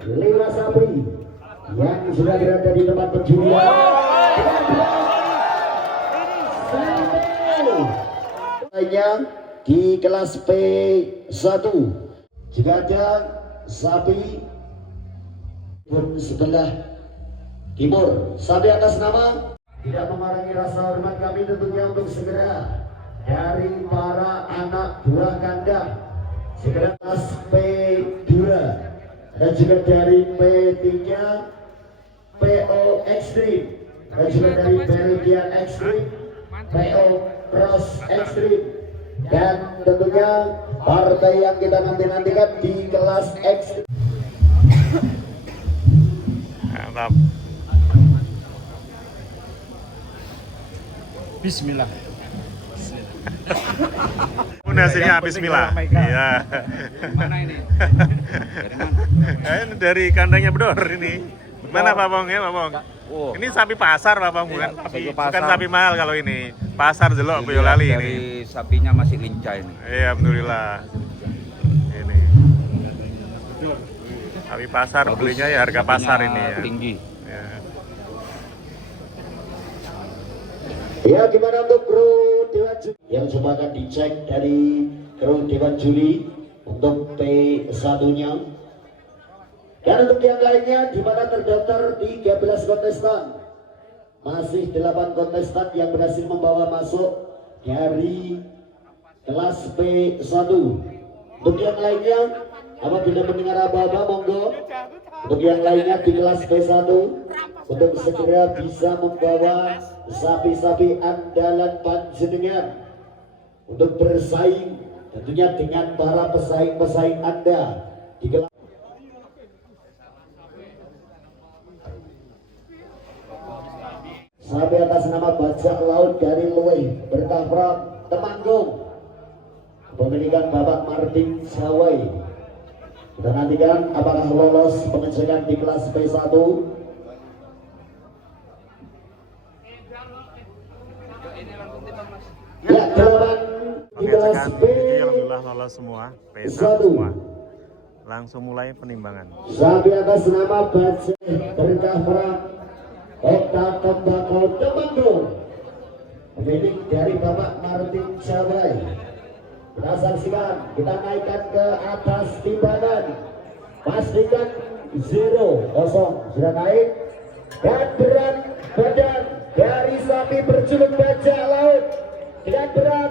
5 sapi yang sudah berada di tempat penjualan. Lainnya di kelas P1 jika ada sapi pun sebelah timur, sapi atas nama tidak mengurangi rasa hormat kami tentunya untuk segera dari para anak buah kandang segera kelas P2 dan juga dari P3 PO Extreme dan juga dari Belgian Extreme PO Cross Extreme dan tentunya partai yang kita nantikan di kelas Extreme. Mantap. Bismillah. Udah hasilnya Bismillah. Iya. Mana ini? Dari mana? Ini dari kandangnya Bedor ini. Mana Pak Bong ya Pak Bong? Oh. Ini sapi pasar Pak Bong, bukan Iya, sapi, sapi pasar. bukan sapi mahal kalau ini. Pasar Jelok Boyolali ini. Dari sapinya masih lincah ini. Iya, alhamdulillah. Ini. Sapi pasar Bagus. belinya ya harga Sapinya pasar ini ya. Tinggi. Ya. Ya, gimana untuk kru Dewan Juli yang coba akan dicek dari kru Dewan Juli untuk P1-nya. Dan untuk yang lainnya di mana terdaftar 13 kontestan. Masih 8 kontestan yang berhasil membawa masuk dari kelas P1. Untuk yang lainnya apabila mendengar apa-apa monggo. Untuk yang lainnya di kelas P1 untuk segera bisa membawa sapi-sapi andalan panjenengan untuk bersaing tentunya dengan para pesaing-pesaing Anda di kelas. Sapi atas nama Bajak Laut dari Luwe Berkah Pram Temanggung pemilikan Bapak Martin Sawai. Kita nantikan apakah lolos pengecekan di kelas P1. Ya, 8 di kelas Pengecekan jadi alhamdulillah lolos semua, P1 semua. Langsung mulai penimbangan. Sapi atas nama Bajak Berkah Pram Kota Tembakau Temanggung pemilik dari Bapak Martin Sawai. Kita saksikan, kita naikkan ke atas timbangan, pastikan 0-0 sudah naik. Dan berat badan dari sapi berjuluk Bajak Laut dengan berat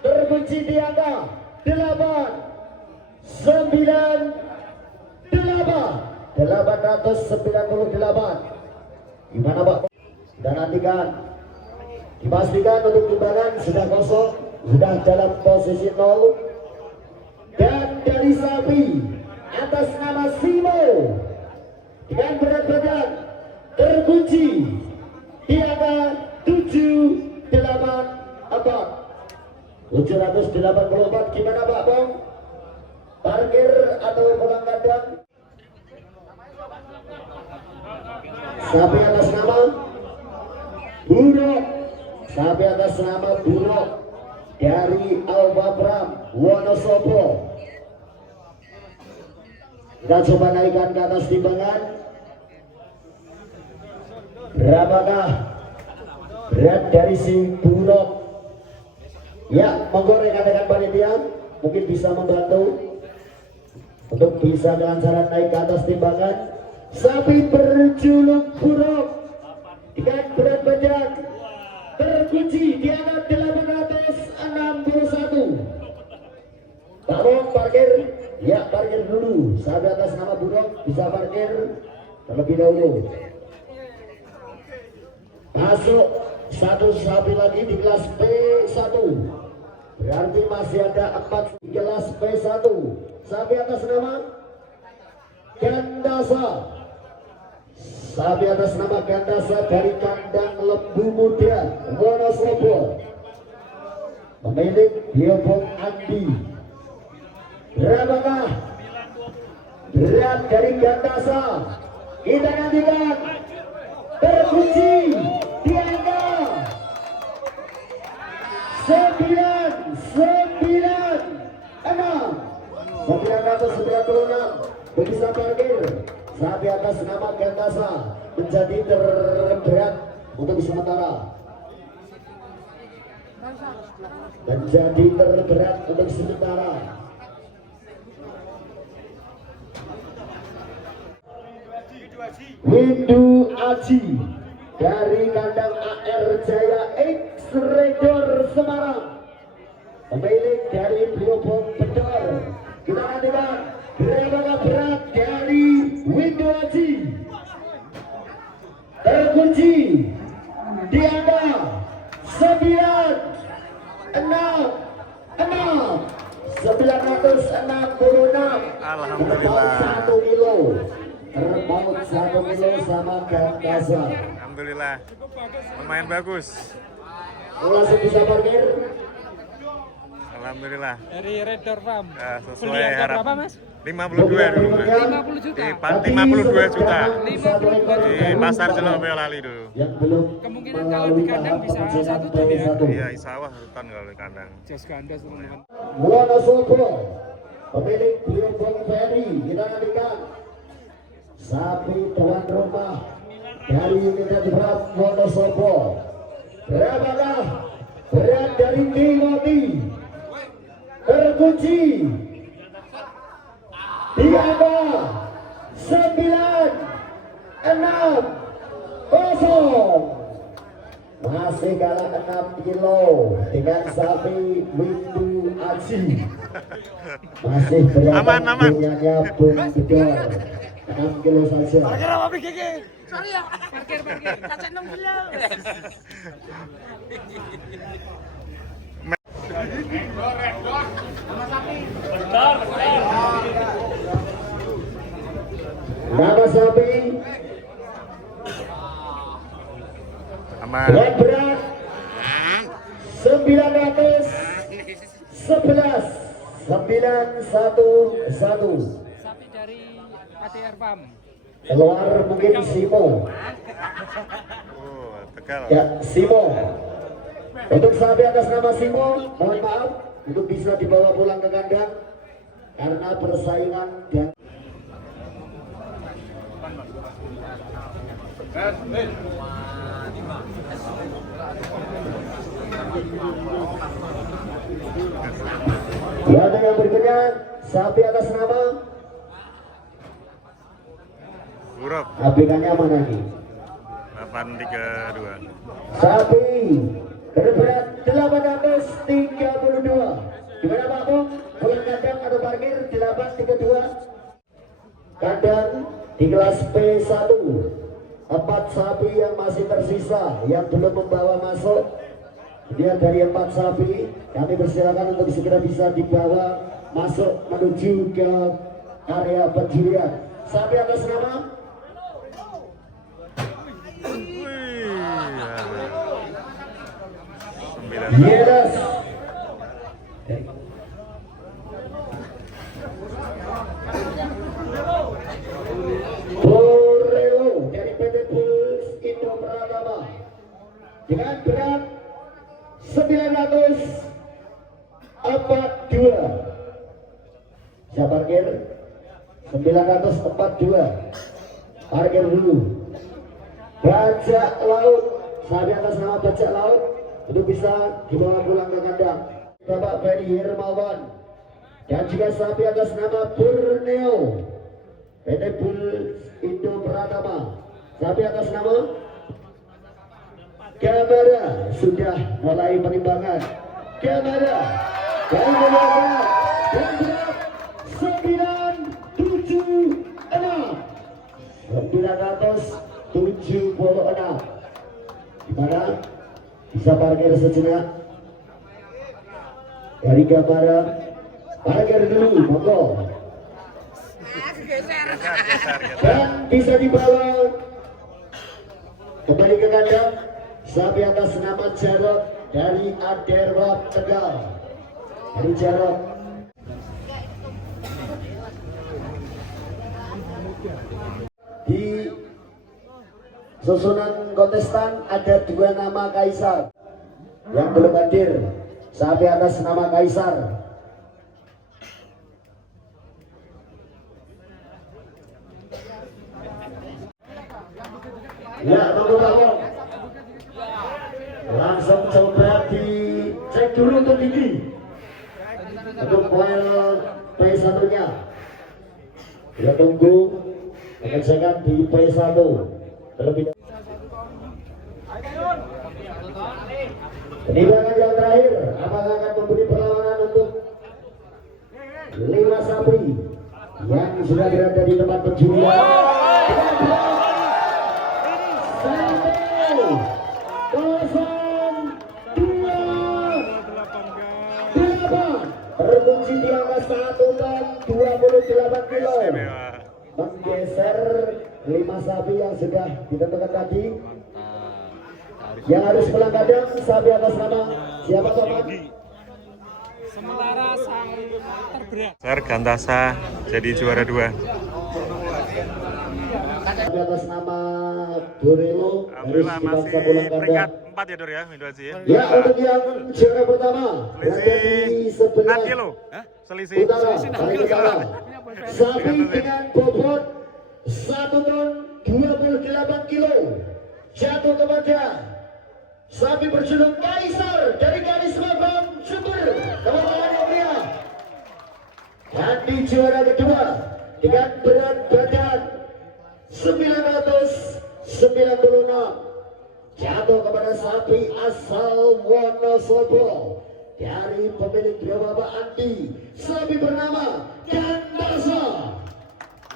terkunci di angka 898. Gimana Pak? Kita nantikan. Dipastikan untuk timbangan sudah kosong, sudah dalam posisi 0. Dan dari sapi atas nama Simo dengan berat badan terkunci di angka 784. Gimana Pak Bong? Parkir atau pulang kandang? Sapi atas nama Buruk. Sapi atas nama Buruk dari Alfa Pram Wonosobo. Kita coba naikkan ke atas timbangan. Berapakah berat dari si Buruk? Ya, monggo rekan-rekan panitia mungkin bisa membantu untuk bisa dengan cara naik ke atas timbangan. Sapi berjuluk Buruk dengan berat badan terkunci di angka 861. Pak Bong parkir, ya parkir dulu. Sapi atas nama Buruk bisa parkir terlebih dahulu. Masuk satu sapi lagi di kelas P1. Berarti masih ada 4 di kelas P1. Sapi atas nama Gandasa. Sapi atas nama Gandasa dari kandang Lembu Muda Wonosobo. Pemilik Biobong Andi. Berapakah berat dari Gandasa? Kita nantikan. Terkunci di angka 996. 996 bisa parkir. sapi atas nama Gantasa menjadi terberat untuk sementara. Menjadi terberat untuk sementara. Windu Aji dari kandang AR Jaya X Redor Semarang, pemilik dari Bliobong Bedor. Kita akan lihat gerakan berat dari Windu Aji terkunci di angka 966. Alhamdulillah. 1 kilo. Terpaut 1 kilo sama Gantasa. Alhamdulillah. Lumayan bagus. Langsung bisa parkir. Alhamdulillah. Dari Redor Farm. Ya, Beli sesuai harga harap. berapa, Mas? 52 dulu, Mas. 50 juta. 52 juta. 52 Di pasar Celok Boyolali dulu. Yang belum Kemungkinan kalau di kandang bisa 1 ton ya. Iya, insya Allah 1 ton kalau di kandang. Jos gandos teman-teman. Wonosobo, pemilik Bliobong Ferry. Kita nantikan sapi tuan rumah dari unit berat Wonosobo. Berapakah berat dari Timoti? Terkunci di angka 960. Masih kalah 6 kilo dengan sapi Windu Aji. Masih berada Aman, aman. punyanya Bung Bedor 6 kilo saja. Parkir apa Gigi? Sorry ya. Parkir. Kaca 6 kilo. Nama sapi Aman. berat 911. Sapi dari ATR Farm. Keluar mungkin Simo. Oh, Tegal. Ya, Simo. Untuk sapi atas nama Simo, mohon maaf, untuk bisa dibawa pulang ke kandang karena persaingan dan ya, ada yang berikutnya sapi atas nama Buruk. ABK-nya mana nih? 832. Sapi berberat 832. Gimana Pak Bung? Pulang kandang atau parkir 832? Kandang di kelas P1. 4 sapi yang masih tersisa yang belum membawa masuk. Dia dari 4 sapi, kami persilakan untuk segera bisa dibawa masuk menuju ke area penjurian. Sapi atas nama Wih, ya. 9. Yeres. Boreo dari PT Bulls Indo Pratama dengan berat 942. Saya parkir 942. Parkir dulu. Bajak laut, sapi atas nama bajak laut untuk bisa dibawa pulang ke kandang. Bapak Ferry Hermawan dan juga sapi atas nama Borneo PT Bulls Indo Pratama. Sapi atas nama Kamera sudah mulai penimbangan. Kamera dari Melaka dan berat 976. Gimana? Bisa parkir sejenak dari Kamera. Parkir dulu, monggo. Dan bisa dibawa kembali ke kandang sapi atas nama Jarot dari Aderwap Tegal. Dari Jarot. Di susunan kontestan ada 2 nama kaisar yang belum hadir. Sapi atas nama Kaisar. Ya, tunggu Bang. Langsung coba dicek dulu untuk gigi. Untuk poin P1-nya. Kita tunggu pengecekan di P1 terlebih dahulu. Penimbangan yang terakhir, apakah akan memberi perlawanan untuk 5 sapi yang sudah berada di tempat penjualan? Berfungsi di angka 1 ton 28 kilo, menggeser 5 sapi yang sudah ditentukan tadi. Yang harus pulang kadang sapi atas nama siapa Sobat? Sementara sang terberat Gantasa jadi juara 2. Sapi atas nama Borelo harus Alhamdulillah dipaksa masih pulang kadang. peringkat 4 ya Dor ya, Windu Aji ya. Ya, untuk yang juara pertama berada di Selisih 6 sebelah kilo. Selisih. utara, paling utara. Sapi dengan bobot 1 ton 28 kilo jatuh kepada sapi berjuluk Kaisar dari garis Mabang Sumber Kabupaten Mulia. Dan di juara kedua dengan berat badan 996 jatuh kepada sapi asal Wonosobo dari pemilik Bapak Andi, sapi bernama Gantasa.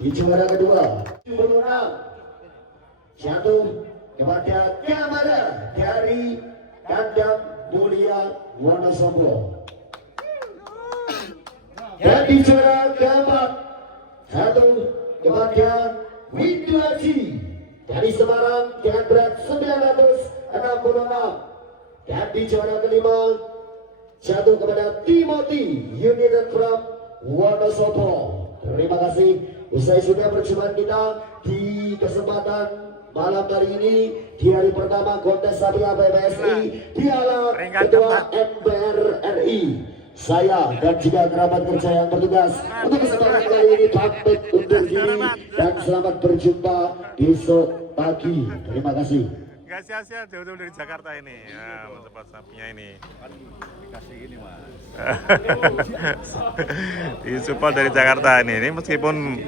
Di juara kedua 76 jatuh kepada Kamara dari Kandang Mulia Wonosobo. Dan di juara keempat jatuh kepada Windu Aji dari Semarang dengan berat 966. Dan di juara kelima jatuh kepada Timothy United from Wonosobo. Terima kasih. Usai sudah perjumpaan kita di kesempatan malam kali ini di hari pertama kontes sapi PBSI Piala Ketua MPR RI. Saya dan juga kerabat kerja yang bertugas untuk kesempatan kali ini pamit undur diri dan selamat berjumpa besok pagi. Terima kasih. Gak sia-sia jauh-jauh dari Jakarta ini. Ya, tempat sapinya ini. Dikasih gini mas. Disupport dari Jakarta ini. Ini meskipun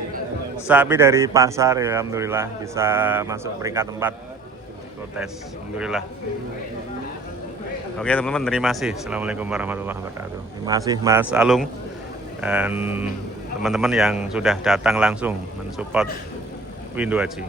sapi dari pasar ya, alhamdulillah bisa masuk peringkat 4 kontes. Alhamdulillah. Oke teman-teman, terima kasih. Assalamualaikum warahmatullahi wabarakatuh. Terima kasih Mas Alung dan teman-teman yang sudah datang langsung mensupport Windu Aji.